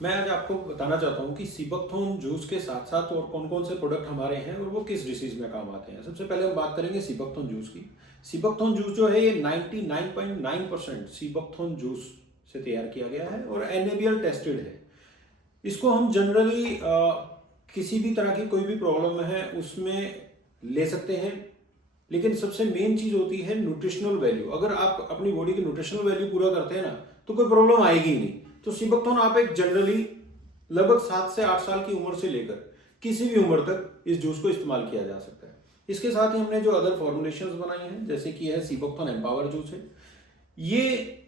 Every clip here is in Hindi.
मैं आज आपको बताना चाहता हूँ कि सीबकथॉर्न जूस के साथ साथ और कौन कौन से प्रोडक्ट हमारे हैं और वो किस डिसीज में काम आते हैं। सबसे पहले हम बात करेंगे सीबकथॉर्न जूस की। सीबकथॉर्न जूस जो है ये 99.9% सीबकथॉर्न जूस से तैयार किया गया है और एनएबीएल टेस्टेड है। इसको हम जनरली किसी भी तरह की कोई भी प्रॉब्लम है उसमें ले सकते हैं, लेकिन सबसे मेन चीज होती है न्यूट्रिशनल वैल्यू। अगर आप अपनी बॉडी की न्यूट्रिशनल वैल्यू पूरा करते हैं ना तो कोई प्रॉब्लम आएगी ही नहीं। तो सीबकथॉर्न आप एक जनरली लगभग 7 से 8 साल की उम्र से लेकर किसी भी उम्र तक इस जूस को इस्तेमाल किया जा सकता है। इसके साथ ही हमने जो अदर फॉर्मुलेशंस बनाई हैं, जैसे कि है सीबकथॉर्न एम्पावर जूस है। ये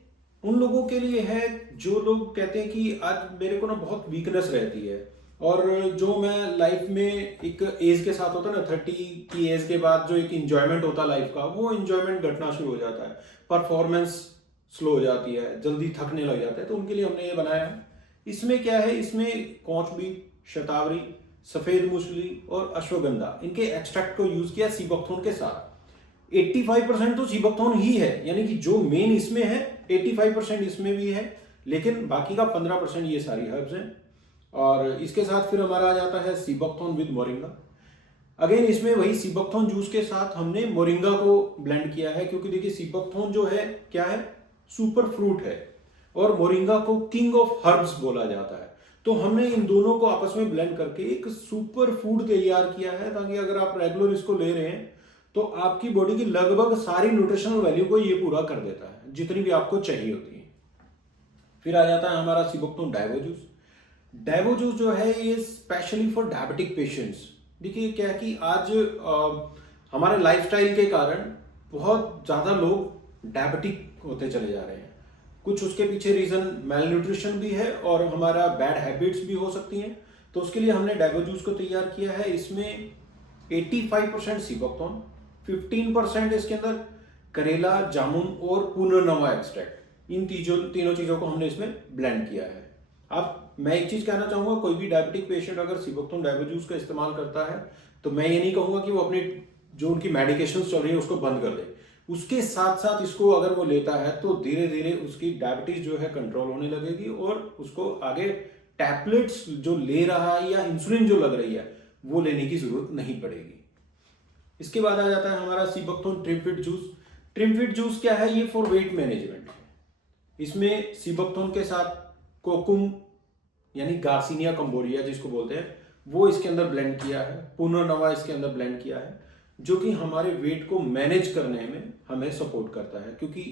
उन लोगों के लिए है जो लोग कहते हैं कि आज मेरे को ना बहुत वीकनेस रहती है, और जो मैं लाइफ में एक एज के साथ होता है ना 30 की एज के बाद जो एक इंजॉयमेंट होता है लाइफ का, वो इंजॉयमेंट घटना शुरू हो जाता है, परफॉर्मेंस स्लो हो जाती है, जल्दी थकने लग जाता है। तो उनके लिए हमने ये बनाया है। इसमें क्या है, इसमें कौचबी, शतावरी, सफेद मूसली और अश्वगंधा, इनके एक्सट्रैक्ट को यूज किया सीबकथॉर्न के साथ। 85% तो सीबकथॉर्न ही है, यानी कि जो मेन इसमें है 85% इसमें भी है, लेकिन बाकी का 15% ये सारी हर्ब्स हैं। और इसके साथ फिर हमारा आ जाता है सीबकथॉर्न विद मोरिंगा। अगेन इसमें वही सीबकथॉर्न जूस के साथ हमने मोरिंगा को ब्लेंड किया है, क्योंकि देखिए सीबकथॉर्न जो है क्या है, सुपर फ्रूट है, और मोरिंगा को किंग ऑफ हर्ब्स बोला जाता है। तो हमने इन दोनों को आपस में ब्लेंड करके एक सुपर फूड तैयार किया है, ताकि अगर आप रेगुलर इसको ले रहे हैं तो आपकी बॉडी की लगभग सारी न्यूट्रिशनल वैल्यू को ये पूरा कर देता है, जितनी भी आपको चाहिए होती है। फिर आ जाता है हमारा सीबकथॉर्न डाइवो जूस। डाइवो जूस जो है ये स्पेशली फॉर डायबिटिक पेशेंट्स। देखिए क्या है कि आज हमारे लाइफस्टाइल के कारण बहुत ज़्यादा लोग डायबिटिक होते चले जा रहे हैं। कुछ उसके पीछे रीज़न मेल न्यूट्रिशन भी है और हमारा बैड हैबिट्स भी हो सकती हैं। तो उसके लिए हमने डाइवो जूस को तैयार किया है। इसमें 85% सीबकथॉर्न, 15% इसके अंदर करेला, जामुन और पुनर्नवा एक्सट्रैक्ट, इन तीनों चीज़ों को हमने इसमें ब्लेंड किया है। अब मैं एक चीज़ कहना चाहूँगा, कोई भी डायबिटिक पेशेंट अगर सीबकथॉर्न डाइवो जूस का इस्तेमाल करता है तो मैं ये नहीं कहूँगा कि वो अपनी जो उनकी मेडिकेशन चल रही है उसको बंद कर दे। उसके साथ साथ इसको अगर वो लेता है तो धीरे धीरे उसकी डायबिटीज जो है कंट्रोल होने लगेगी, और उसको आगे टैबलेट्स जो ले रहा है या इंसुलिन जो लग रही है वो लेने की जरूरत नहीं पड़ेगी। इसके बाद आ जाता है हमारा सीबकथॉर्न ट्रिमफिट जूस। ट्रिमफिट जूस क्या है, ये फॉर वेट मैनेजमेंट है। इसमें सीबकथॉर्न के साथ कोकुम यानी गार्सिनिया कंबोरिया जिसको बोलते हैं, वो इसके अंदर ब्लेंड किया है। पुनर्नवा इसके अंदर ब्लेंड किया है, जो कि हमारे वेट को मैनेज करने में हमें सपोर्ट करता है। क्योंकि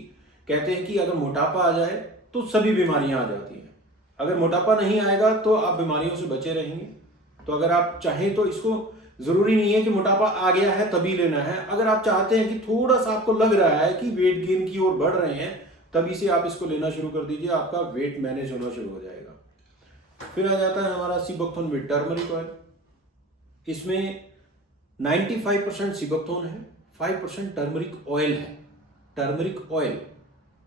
कहते हैं कि अगर मोटापा आ जाए तो सभी बीमारियां आ जाती हैं, अगर मोटापा नहीं आएगा तो आप बीमारियों से बचे रहेंगे। तो अगर आप चाहें तो इसको, जरूरी नहीं है कि मोटापा आ गया है तभी लेना है। अगर आप चाहते हैं कि थोड़ा सा आपको लग रहा है कि वेट गेन की ओर बढ़ रहे हैं, तभी से आप इसको लेना शुरू कर दीजिए, आपका वेट मैनेज होना शुरू हो जाएगा। फिर आ जाता है हमारा सीबकथॉर्न विद टर्मरिक ऑयल। इसमें 95% सीबकथॉर्न है, 5% टर्मरिक ऑयल है। टर्मरिक ऑयल,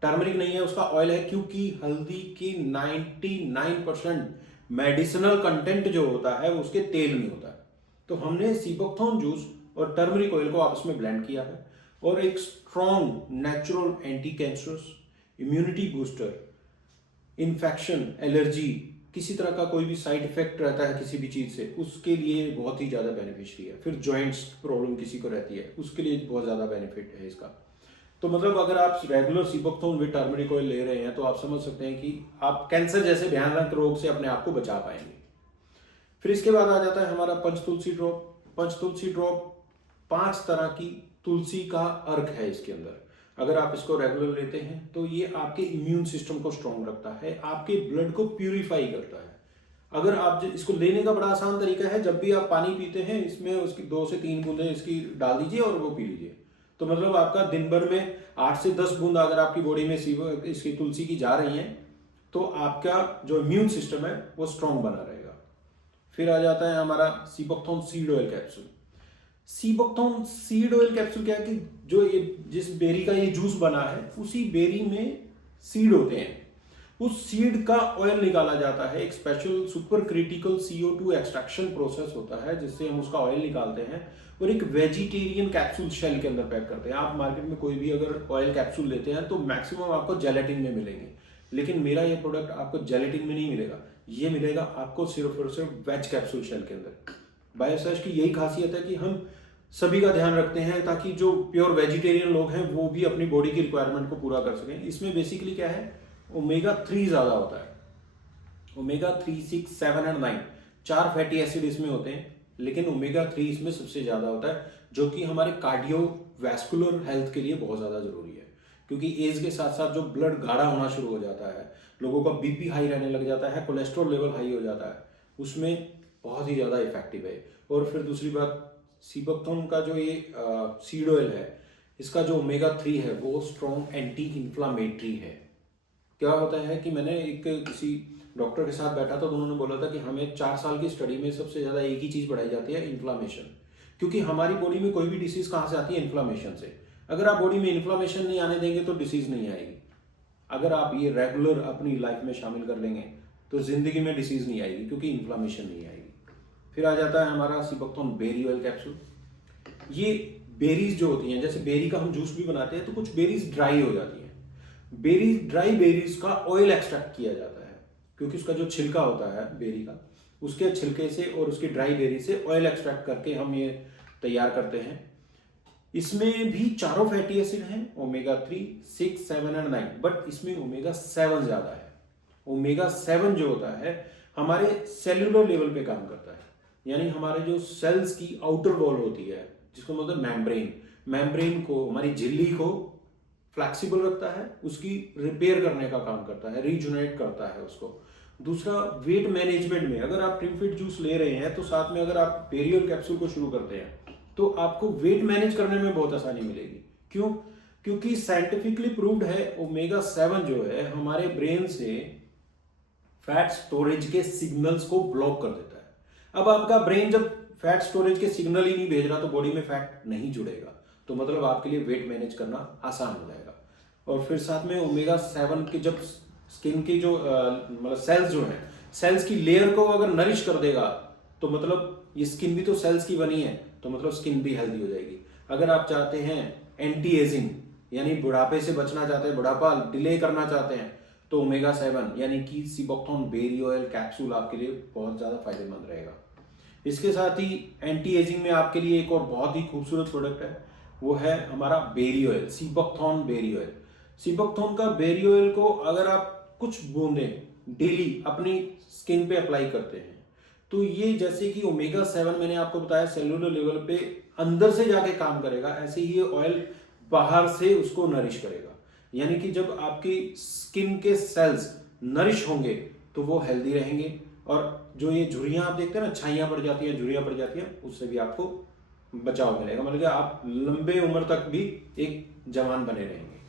टर्मरिक नहीं है, उसका ऑयल है, क्योंकि हल्दी की 99% मेडिसिनल कंटेंट जो होता है वो उसके तेल में होता है। तो हमने सीबकथॉर्न जूस और टर्मरिक ऑयल को आपस में ब्लेंड किया है, और एक strong natural anti cancerous, immunity booster, infection, allergy, किसी तरह का कोई भी साइड इफेक्ट रहता है किसी भी चीज़ से, उसके लिए बहुत ही ज़्यादा बेनिफिशियरी है। फिर जॉइंट्स प्रॉब्लम किसी को रहती है, उसके लिए बहुत ज़्यादा बेनिफिट है इसका। तो मतलब अगर आप regular sea buckthorn with turmeric oil ले रहे हैं तो आप समझ सकते हैं कि आप कैंसर जैसे भयानक रोग से अपने आप को बचा पाएंगे। फिर इसके बाद आ जाता है हमारा पंचतुलसी ड्रॉप। पंचतुलसी ड्रॉप 5 तरह की तुलसी का अर्क है इसके अंदर। अगर आप इसको रेगुलर लेते हैं तो ये आपके इम्यून सिस्टम को स्ट्रॉन्ग रखता है, आपके ब्लड को प्यूरिफाई करता है। अगर आप इसको लेने का बड़ा आसान तरीका है, जब भी आप पानी पीते हैं इसमें उसकी 2 से 3 बूंदें इसकी डाल दीजिए और वो पी लीजिए। तो मतलब आपका दिन भर में 8 से 10 बूंद अगर आपकी बॉडी में इसकी तुलसी की जा रही हैं तो आपका जो इम्यून सिस्टम है वो स्ट्रॉन्ग बना रहेगा। फिर आ जाता है हमारा sea buckthorn seed oil capsule. Sea buckthorn seed oil capsule क्या है कि जो ये जिस बेरी का ये जूस बना है उसी बेरी में सीड होते हैं, उस सीड का ऑयल निकाला जाता है। एक special super critical CO2 extraction process होता है जिससे हम उसका ऑयल निकालते हैं, और एक वेजिटेरियन कैप्सूल शेल के अंदर पैक करते हैं। आप मार्केट में कोई भी अगर ऑयल कैप्सूल लेते हैं तो मैक्सिमम आपको जेलेटिन में मिलेंगे, लेकिन मेरा ये प्रोडक्ट आपको जेलेटिन में नहीं मिलेगा, ये मिलेगा आपको सिर्फ और सिर्फ वेज कैप्सूल शेल के अंदर। बायोसैज की यही खासियत है कि हम सभी का ध्यान रखते हैं ताकि जो प्योर वेजिटेरियन लोग हैं वो भी अपनी बॉडी की रिक्वायरमेंट को पूरा कर सकें। इसमें बेसिकली क्या है, ओमेगा 3 ज़्यादा होता है। ओमेगा 3, 6, 7 और 9 4 फैटी एसिड इसमें होते हैं, लेकिन ओमेगा 3 इसमें सबसे ज़्यादा होता है, जो कि हमारे कार्डियोवैस्कुलर हेल्थ के लिए बहुत ज़्यादा ज़रूरी है। क्योंकि एज के साथ साथ जो ब्लड गाढ़ा होना शुरू हो जाता है, लोगों का बीपी हाई रहने लग जाता है, कोलेस्ट्रॉल लेवल हाई हो जाता है, उसमें बहुत ही ज़्यादा इफेक्टिव है। और फिर दूसरी बात, सीबकथॉर्न का जो ये सीड ऑयल है, इसका जो ओमेगा 3 है वो स्ट्रॉन्ग एंटी इन्फ्लामेटरी है। क्या होता है कि मैंने एक किसी डॉक्टर के साथ बैठा था, तो उन्होंने बोला था कि हमें 4 साल की स्टडी में सबसे ज़्यादा एक ही चीज़ पढ़ाई जाती है, इन्फ्लामेशन। क्योंकि हमारी बॉडी में कोई भी डिसीज़ कहाँ से आती है, इन्फ्लामेशन से। अगर आप बॉडी में इन्फ्लामेशन नहीं आने देंगे तो डिसीज़ नहीं आएगी। अगर आप ये रेगुलर अपनी लाइफ में शामिल कर लेंगे तो ज़िंदगी में डिसीज़ नहीं आएगी, क्योंकि इन्फ्लामेशन नहीं आएगी। फिर आ जाता है हमारा सीबकथॉर्न बेरी ऑयल कैप्सूल। ये बेरीज जो होती हैं, जैसे बेरी का हम जूस भी बनाते हैं तो कुछ बेरीज ड्राई हो जाती हैं। ड्राई बेरीज का ऑयल एक्सट्रैक्ट किया जाता है, क्योंकि उसका जो छिलका होता है बेरी का, उसके छिलके से और उसकी ड्राई बेरी से ऑयल एक्सट्रैक्ट करके हम ये तैयार करते हैं। इसमें भी चारों फैटी एसिड हैं, ओमेगा 3, 6, 7 और 9, बट इसमें ओमेगा 7 ज़्यादा है। ओमेगा 7 जो होता है हमारे सेल्यूलर लेवल पे काम करता है, यानी हमारे जो सेल्स की आउटर वॉल होती है, जिसको बोलते हैं मेम्ब्रेन को, हमारी झिल्ली को फ्लैक्सिबल रखता है, उसकी रिपेयर करने का काम करता है, रीजुनेट करता है उसको। दूसरा, वेट मैनेजमेंट में अगर आप ट्रिमफिट जूस ले रहे हैं तो साथ में अगर आप बेरी ऑयल कैप्सूल को शुरू करते हैं तो आपको वेट मैनेज करने में बहुत आसानी मिलेगी। क्यों? क्योंकि साइंटिफिकली प्रूव्ड है, ओमेगा 7 जो है हमारे ब्रेन से फैट स्टोरेज के सिग्नल्स को ब्लॉक कर देता है। अब आपका ब्रेन जब फैट स्टोरेज के सिग्नल ही नहीं भेज रहा तो बॉडी में फैट नहीं जुड़ेगा, तो मतलब आपके लिए वेट मैनेज करना आसान हो जाएगा। और फिर साथ में ओमेगा 7 के जब स्किन की जो मतलब सेल्स जो हैं, सेल्स की लेयर को अगर नरिश कर देगा तो मतलब ये स्किन भी तो सेल्स की बनी है, तो मतलब स्किन भी हेल्दी हो जाएगी। अगर आप चाहते हैं एंटी एजिंग, यानी बुढ़ापे से बचना चाहते हैं, बुढ़ापा डिले करना चाहते हैं, तो ओमेगा 7 यानी कि सीबकथॉर्न बेरी ऑयल कैप्सूल आपके लिए बहुत ज़्यादा फायदेमंद रहेगा। इसके साथ ही एंटी एजिंग में आपके लिए एक और बहुत ही खूबसूरत प्रोडक्ट है, वो है हमारा berry oil, sea buckthorn berry oil. Sea buckthorn का बेरी ऑयल को अगर आप कुछ बूंदें डेली अपनी स्किन पे अप्लाई करते हैं तो ये, जैसे कि ओमेगा 7 मैंने आपको बताया सेलुलर लेवल पे अंदर से जाके काम करेगा, ऐसे ही ये ऑयल बाहर से उसको नरिश करेगा। यानी कि जब आपकी स्किन के सेल्स नरिश होंगे तो वो हेल्दी रहेंगे, और जो ये झुर्रियां आप देखते हैं ना, छाइयां पड़ जाती हैं, झुर्रियां पड़ जाती हैं, उससे भी आपको बचाव मिलेगा। मतलब कि आप लंबे उम्र तक भी एक जवान बने रहेंगे।